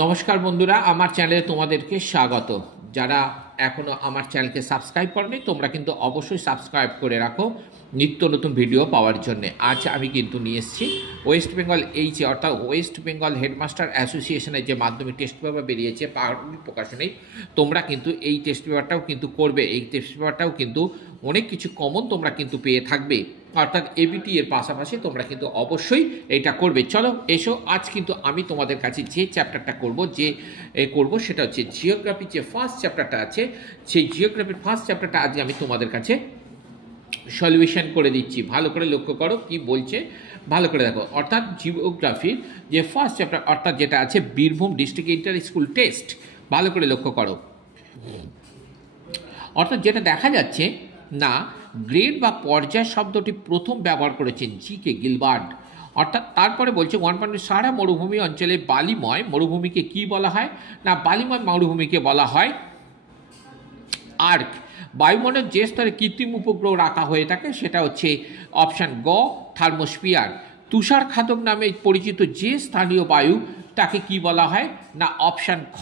নমস্কার বন্ধুরা, আমার চ্যানেলে তোমাদেরকে স্বাগত। যারা এখনও আমার চ্যানেলকে সাবস্ক্রাইব করনি তোমরা কিন্তু অবশ্যই সাবস্ক্রাইব করে রাখো নিত্য নতুন ভিডিও পাওয়ার জন্য। আজ আমি কিন্তু নিয়ে এসেছি ওয়েস্ট বেঙ্গল অর্থাৎ ওয়েস্ট বেঙ্গল হেডমাস্টার অ্যাসোসিয়েশনের যে মাধ্যমিক টেস্ট পেপার বেরিয়েছে পাহাড়পুর প্রকাশনী, তোমরা কিন্তু এই টেস্ট পেপারটাও কিন্তু করবে। এই টেস্ট পেপারটাও কিন্তু অনেক কিছু কমন তোমরা কিন্তু পেয়ে থাকবে, অর্থাৎ এবিটি এর পাশাপাশি তোমরা কিন্তু অবশ্যই এটা করবে। চলো এসো, আজ কিন্তু আমি তোমাদের কাছে যে চ্যাপ্টারটা করব সেটা হচ্ছে জিওগ্রাফি। যে ফার্স্ট চ্যাপ্টারটা আছে সেই জিওগ্রাফির ফার্স্ট চ্যাপ্টারটা আজকে আমি তোমাদের কাছে সলিউশন করে দিচ্ছি। ভালো করে লক্ষ্য করো কি বলছে, ভালো করে দেখো। অর্থাৎ জিওগ্রাফির যে ফার্স্ট চ্যাপ্টার অর্থাৎ যেটা আছে Birbhum district inter school test, ভালো করে লক্ষ্য করো। অর্থাৎ যেটা দেখা যাচ্ছে না, গ্রেড বা পর্যায় শব্দটি প্রথম ব্যবহার করেছেন জি.কে. গিলবার্ট। অর্থাৎ তারপরে বলছে 1 সারা মরুভূমি অঞ্চলে বালিময় মরুভূমিকে কি বলা হয় না, বালিময় মরুভূমিকে বলা হয় আর্ক। বায়ুমণ্ডলের যে স্তরে কৃত্রিম উপগ্রহ রাখা হয়ে থাকে সেটা হচ্ছে অপশান গ থার্মোস্ফিয়ার। তুষার খাদক নামে পরিচিত যে স্থানীয় বায়ু তাকে কি বলা হয় না, অপশান খ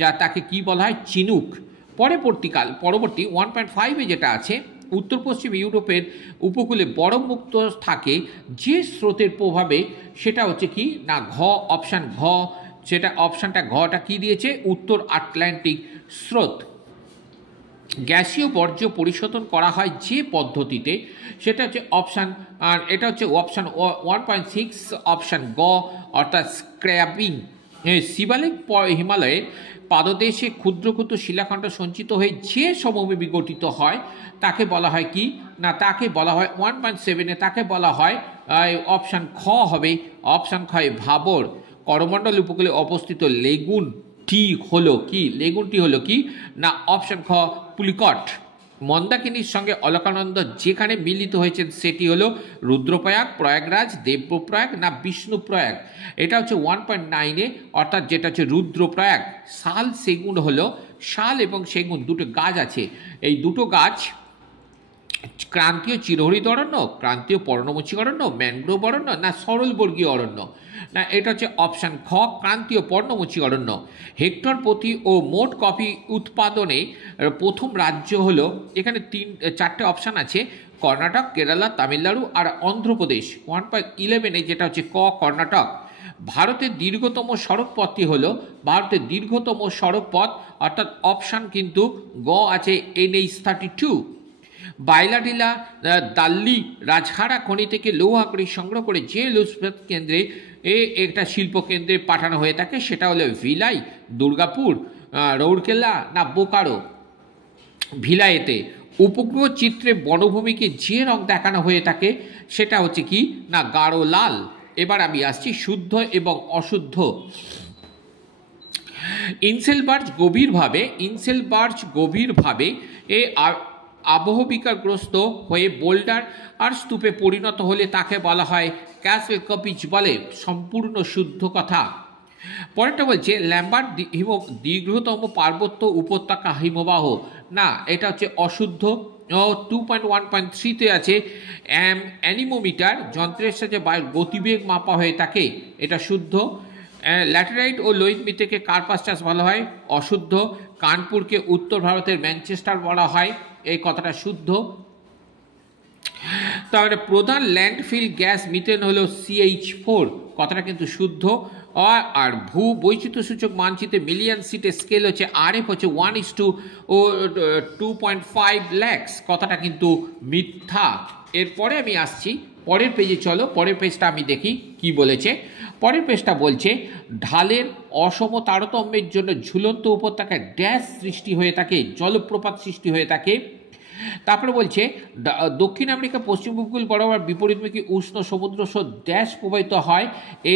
যা তাকে কি বলা হয় চিনুক। পরবর্তী 1.5-এ যেটা আছে উত্তর পশ্চিম ইউরোপের উপকূলে বরফ মুক্ত থাকে যে স্রোতের প্রভাবে সেটা হচ্ছে কি না ঘ, অপশান ঘ। সেটা অপশানটা ঘটা কি দিয়েছে, উত্তর আটলান্টিক স্রোত। গ্যাসীয় বর্জ্য পরিশোধন করা হয় যে পদ্ধতিতে সেটা হচ্ছে অপশান, আর এটা হচ্ছে অপশান 1.6 অপশান গ অর্থাৎ স্ক্র্যাবিং। শিবালিক হিমালয়ের পাদদেশে ক্ষুদ্র ক্ষুদ্র শিলাখণ্ড সঞ্চিত হয়ে যে সমভূমি গঠিত হয় তাকে বলা হয় কি না, তাকে বলা হয় 1.7-এ তাকে বলা হয় অপশান খ হবে, অপশান খ ভাবর। করমণ্ডল উপকূলে অবস্থিত লেগুনটি হলো কি, লেগুনটি হলো কি না, অপশান খ পুলিকট। মন্দাকিনীর সঙ্গে অলকানন্দ যেখানে মিলিত হয়েছেন সেটি হলো রুদ্রপ্রয়াগ, প্রয়াগরাজ, দেবপ্রয়াগ না বিষ্ণুপ্রয়াগ। এটা হচ্ছে 1.9-এ অর্থাৎ যেটা হচ্ছে রুদ্রপ্রয়াগ। শাল সেগুন হলো, শাল এবং সেগুন দুটো গাছ আছে, এই দুটো গাছ ক্রান্তীয় চিরহরিত অরণ্য, ক্রান্তীয় পর্ণমোচী অরণ্য, ম্যানগ্রোভ অরণ্য না সরলবর্গীয় অরণ্য না, এটা হচ্ছে অপশান খ ক্রান্তীয় পর্ণমোচী অরণ্য। হেক্টর প্রতি ও মোট কফি উৎপাদনে প্রথম রাজ্য হলো, এখানে 4টে অপশান আছে, কর্ণাটক, কেরালা, তামিলনাড়ু আর অন্ধ্রপ্রদেশ। 1.11-এ যেটা হচ্ছে ক কর্ণাটক। ভারতের দীর্ঘতম সড়ক পথটি হলো, ভারতের দীর্ঘতম সড়ক পথ অর্থাৎ অপশান কিন্তু গ আছে NH-32। বাইলাডিলা দাল্লি রাজহারা খনি থেকে লৌহাকড়ি সংগ্রহ করে যে লুসফেত কেন্দ্রে একটা শিল্পকেন্দ্রে পাঠানো হয়ে থাকে সেটা হলো ভিলাই, দুর্গাপুর, রৌরকেল্লা না বোকারো। ভিলাইতে উপগ্রহ চিত্রে বনভূমিকে যে রং দেখানো হয়ে থাকে সেটা হচ্ছে কি না গাঢ় লাল। এবার আমি আসছি শুদ্ধ এবং অশুদ্ধ। ইনসেলবার্জ গভীরভাবে আবহবিকারগ্রস্ত হয়ে বোল্ডার আর স্তূপে পরিণত হলে তাকে বলা হয় ক্যাসেল কপিচ বলে, সম্পূর্ণ শুদ্ধ কথা। পরেরটা বলছে ল্যাম্বার্ট দীর্ঘতম পার্বত্য উপত্যকা হিমবাহ না, এটা হচ্ছে অশুদ্ধ। 2.1.3-তে আছে অ্যানিমোমিটার যন্ত্রের সাথে বায়ুর গতিবেগ মাপা হয়ে থাকে, এটা শুদ্ধ। ল্যাটেরাইট ও লোহিত মৃত্তিকে কার্পাস বলা হয়, অশুদ্ধ। কানপুরকে উত্তর ভারতের ম্যানচেস্টার বলা হয়, এই কথাটা শুদ্ধ। তাহলে প্রধান ল্যান্ডফিল গ্যাস মিথেন হলো CH4, কথাটা কিন্তু শুদ্ধ। আর ভূ বৈচিত্র্যসূচক মানচিত্রে মিলিয়ন সিটের স্কেল হচ্ছে RF হচ্ছে 1:2.5 lakhs, কথাটা কিন্তু মিথ্যা। এরপরে আমি আসছি পরের পেজে, চলো পরের পেজটা আমি দেখি কি বলেছে। পরের পেজটা বলছে ঢালের অসম তারতম্যের জন্য ঝুলন্ত উপত্যকায় ড্যাশ সৃষ্টি হয়ে থাকে, জলপ্রপাত সৃষ্টি হয়ে থাকে। তারপরে বলছে দক্ষিণ আমেরিকা পশ্চিম উপকূল বরাবর বিপরীতমুখী উষ্ণ সমুদ্র স্রোত ড্যাশ প্রবাহিত হয়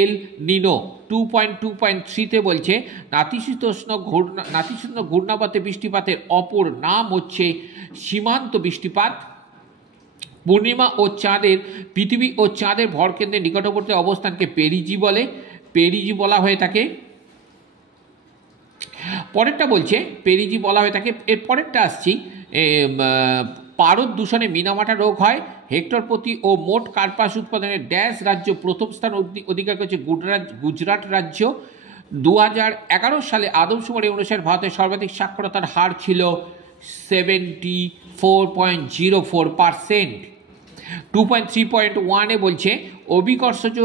এল নিনো। 2.2.3-তে বলছে নাতিশীতোষ্ণ ঘূর্ণাবর্তে বৃষ্টিপাতের অপর নাম হচ্ছে সীমান্ত বৃষ্টিপাত। পূর্ণিমা ও চাঁদের পৃথিবী ও চাঁদের ভরকেন্দ্রের নিকটবর্তী অবস্থানকে পেরিজি বলা হয়ে থাকে। পরেরটা বলছে পেরিজি বলা হয়ে থাকে। এর পরেরটা আসছি পারদ দূষণে মিনামাটা রোগ হয়। হেক্টর প্রতি ও মোট কার্পাস উৎপাদনের ড্যাশ রাজ্য প্রথম স্থান অধিকার করেছে গুজরাট রাজ্য। 2011 সালে আদমশুমারি অনুসারে ভারতের সর্বাধিক সাক্ষরতার হার ছিল 74.04%। 2.3.1 বলছে অভিকর্ষজ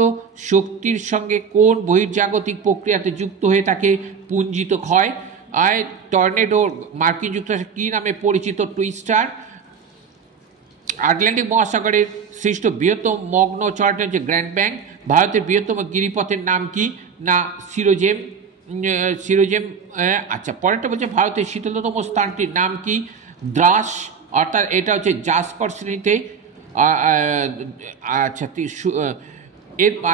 শক্তির সঙ্গে কোন বহির্জাগতিক প্রক্রিয়াতে যুক্ত হয়ে থাকে পুঞ্জিত ক্ষয়। টর্নেডো মার্কিন যুক্তরাষ্ট্রে কী নামে পরিচিত টুইস্টার। আটলান্টিক মহাসাগরের সৃষ্ট বৃহত্তম মগ্ন চরাটি হচ্ছে গ্র্যান্ড ব্যাংক। ভারতের বৃহত্তম গিরিপথের নাম কি না সিরোজেম। আচ্ছা, পরেরটা বলছে ভারতের শীতলতম স্থানটির নাম কি দ্রাস, অর্থাৎ এটা হচ্ছে জাসকর শ্রেণীতে। আচ্ছা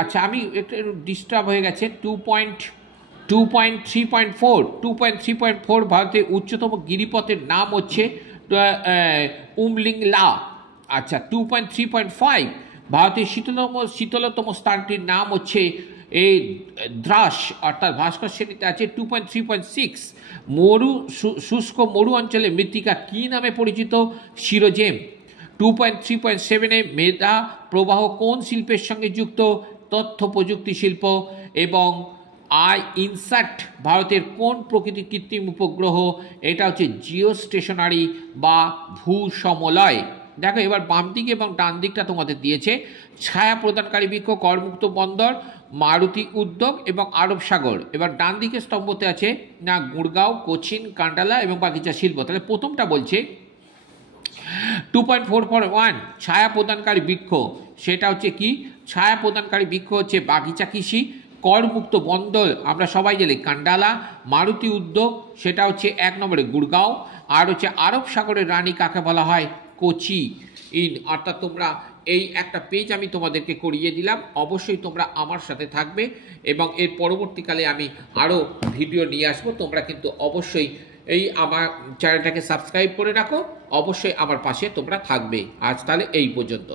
আচ্ছা আমি একটু ডিস্টার্ব হয়ে গেছে। 2.3.4 ভারতের উচ্চতম গিরিপথের নাম হচ্ছে উমলিংলা। আচ্ছা 2.3.5 ভারতের শীতলতম স্থানটির নাম হচ্ছে এই দ্রাস, অর্থাৎ ভাস্কর শ্রেণীতে আছে। 2.3.6 শুষ্ক মরু অঞ্চলে মৃত্তিকা কী নামে পরিচিত সিরোজেম। 2.3.7 মেধা প্রবাহ কোন শিল্পের সঙ্গে যুক্ত তথ্য প্রযুক্তি শিল্প। এবং ইনস্যাট ভারতের কোন প্রকৃতির কৃত্রিম উপগ্রহ, এটা হচ্ছে জিও স্টেশনারি বা ভূসমলয়। দেখো এবার বাম দিকে এবং ডান দিকটা তোমাদের দিয়েছে। ছায়া প্রদানকারী বৃক্ষ, করমুক্ত বন্দর, মারুতি উদ্যোগ এবং আরব সাগর। এবার ডান দিকে স্তম্ভতে আছে না গুড়গাঁও, কোচিন, কান্ডালা এবং বাগিচা শিল্প। তাহলে প্রথমটা বলছে 2.4.1 ছায়া প্রদানকারী বৃক্ষ, সেটা হচ্ছে কি ছায়া প্রদানকারী বৃক্ষ হচ্ছে বাগিচা কৃষি। করমুক্ত বন্দর আমরা সবাই জানি কান্ডালা। মারুতি উদ্যোগ সেটা হচ্ছে 1 নম্বরে গুড়গাঁও। আর হচ্ছে আরব সাগরের রানী কাকে বলা হয় কোচি ইন। অর্থাৎ তোমরা এই একটা পেজ আমি তোমাদেরকে করিয়ে দিলাম, অবশ্যই তোমরা আমার সাথে থাকবে এবং এর পরবর্তীকালে আমি আরও ভিডিও নিয়ে আসবো। তোমরা কিন্তু অবশ্যই এই আমার চ্যানেলটাকে সাবস্ক্রাইব করে রাখো, অবশ্যই আমার পাশে তোমরা থাকবে। আজ তাহলে এই পর্যন্ত।